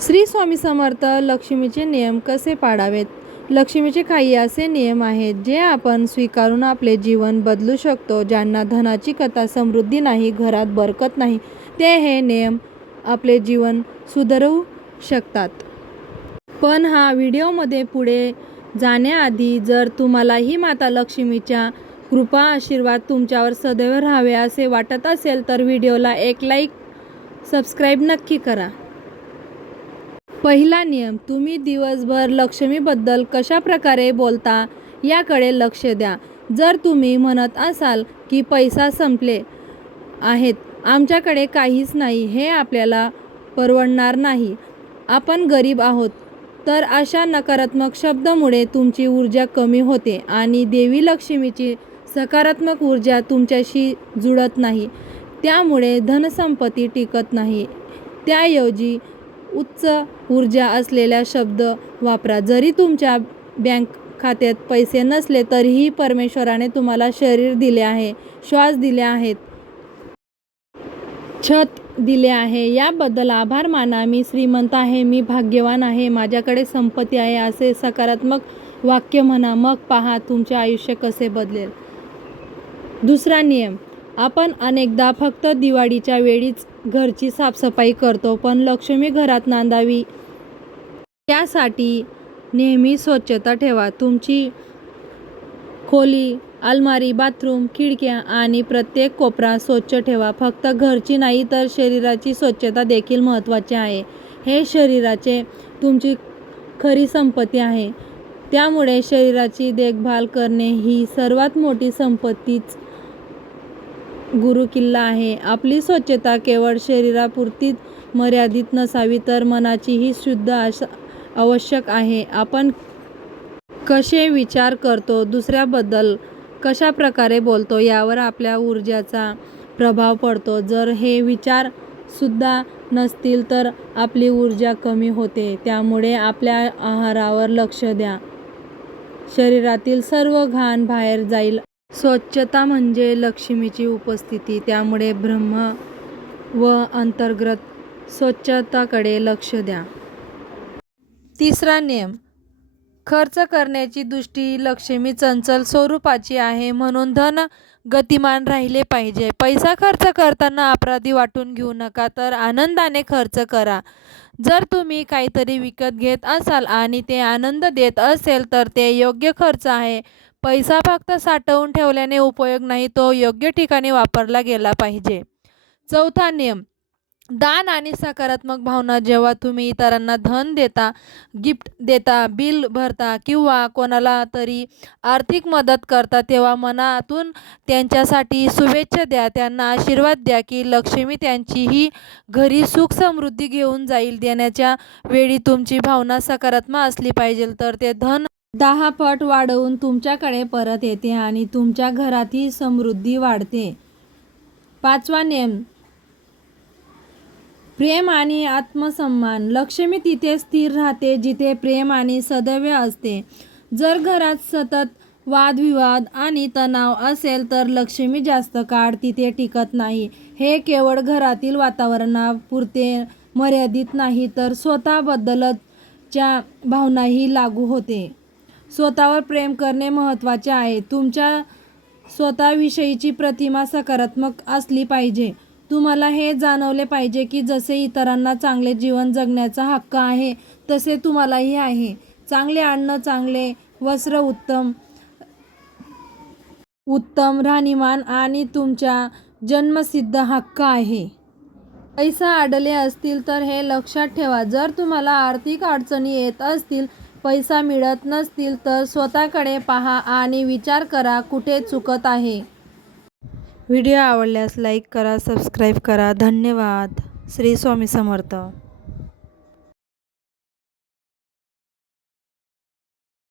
श्री स्वामी समर्थ. लक्ष्मीचे नियम कसे पाळावेत? लक्ष्मीचे काही असे नियम आहेत जे आपण स्वीकारून आपले जीवन बदलू शकतो. ज्यांना धनाची कथा, समृद्धी नाही, घरात बरकत नाही, ते हे नियम आपले जीवन सुधारू शकतात. पण हा व्हिडिओमध्ये पुढे जाण्याआधी जर तुम्हालाही माता लक्ष्मीच्या कृपा आशीर्वाद तुमच्यावर सदैव राहावे असे वाटत असेल तर व्हिडिओला एक लाईक, सबस्क्राईब नक्की करा. पहिला नियम, तुम्ही दिवसभर लक्ष्मीबद्दल कशा प्रकारे बोलता याकडे लक्ष द्या. जर तुम्ही म्हणत असाल की पैसा संपले आहेत, आमच्याकडे काहीच नाही, हे आपल्याला परवडणार नाही, आपण गरीब आहोत, तर अशा नकारात्मक शब्दामुळे तुमची ऊर्जा कमी होते आणि देवी लक्ष्मीची सकारात्मक ऊर्जा तुमच्याशी जुळत नाही. त्यामुळे धनसंपत्ती टिकत नाही. त्याऐवजी उच्च ऊर्जा असलेला शब्द वापरा. जरी तुमच्या बँक खात्यात पैसे नसले तरीही परमेश्वराने तुम्हाला शरीर दिले आहे, श्वास दिले आहेत, छत दिले आहे, याबद्दल आभार माना. मी श्रीमंत आहे, मी भाग्यवान आहे, माझ्याकडे संपत्ती आहे, असे सकारात्मक वाक्य म्हणा. मग पहा तुमचे आयुष्य कसे बदलेल. दुसरा नियम, आपण अनेकदा फक्त दिवाळीच्या वेळीच घरची साफसफाई करतो, पण लक्ष्मी घरात नांदावी यासाठी नेहमी स्वच्छता ठेवा. तुमची खोली, अलमारी, बाथरूम, खिडक्या आणि प्रत्येक कोपरा स्वच्छ ठेवा. फक्त घरची नाही तर शरीराची स्वच्छता देखील महत्त्वाची आहे. हे शरीराचे तुमची खरी संपत्ती आहे. त्यामुळे शरीराची देखभाल करणे ही सर्वात मोठी संपत्तीच गुरुकिल्ला आहे. आपली स्वच्छता केवळ शरीरापुरतीच मर्यादित नसावी तर मनाचीही शुद्ध आवश्यक आहे. आपण कसे विचार करतो, दुसऱ्याबद्दल कशा प्रकारे बोलतो यावर आपल्या ऊर्जाचा प्रभाव पडतो. जर हे विचार सुद्धा नसतील तर आपली ऊर्जा कमी होते. त्यामुळे आपल्या आहारावर लक्ष द्या. शरीरातील सर्व घाण बाहेर जाईल. स्वच्छता म्हणजे लक्ष्मीची उपस्थिती. त्यामुळे ब्रह्म व अंतर्गत स्वच्छताकडे लक्ष द्या. तिसरा नियम, खर्च करण्याची दृष्टी. लक्ष्मी चंचल स्वरूपाची आहे, म्हणून धन गतिमान राहिले पाहिजे. पैसा खर्च करताना अपराधी वाटून घेऊ नका, तर आनंदाने खर्च करा. जर तुम्ही काहीतरी विकत घेत असाल आणि ते आनंद देत असेल तर ते योग्य खर्च आहे. पैसा फक्त साठवून ठेवल्याने उपयोग नाही, तो योग्य ठिकाणी वापरला गेला पाहिजे. चौथा नियम, दान आणि सकारात्मक भावना. जेव्हा तुम्ही इतरांना धन देता, गिफ्ट देता, बिल भरता किंवा कोणाला तरी आर्थिक मदत करता, तेव्हा मनातून त्यांच्यासाठी शुभेच्छा द्या. त्यांना आशीर्वाद द्या की लक्ष्मी त्यांचीही घरी सुख समृद्धी घेऊन जाईल. देण्याच्या वेळी तुमची भावना सकारात्मक असली पाहिजे, तर ते धन 10 पट वाढवून तुमच्याकडे परत येते आणि तुमच्या घरातही समृद्धी वाढते. पाचवा नियम, प्रेम आणि आत्मसन्मान. लक्ष्मी तिथे स्थिर राहते जिथे प्रेम आणि सदैव असते. जर घरात सतत वादविवाद आणि तणाव असेल तर लक्ष्मी जास्त काळ तिथे टिकत नाही. हे केवळ घरातील वातावरणापुरते मर्यादित नाही तर स्वतःबद्दलच्या भावनाही लागू होते. स्वतःवर प्रेम करणे महत्त्वाचे आहे. तुमच्या स्वतःविषयीची प्रतिमा सकारात्मक असली पाहिजे. तुम्हाला हे जाणवले पाहिजे की जसे इतरांना चांगले जीवन जगण्याचा हक्क आहे, तसे तुम्हालाही आहे. चांगले अन्न, चांगले वस्त्र, उत्तम राहणीमान आणि तुमचा जन्मसिद्ध हक्क आहे. पैसा अडले असतील तर हे लक्षात ठेवा. जर तुम्हाला आर्थिक अडचणी येत असतील, पैसा मिळत नसतील तर स्वतःकडे पहा आणि विचार करा कुठे चुकत आहे. व्हिडिओ आवडल्यास लाईक करा, सबस्क्राईब करा. धन्यवाद. श्री स्वामी समर्थ.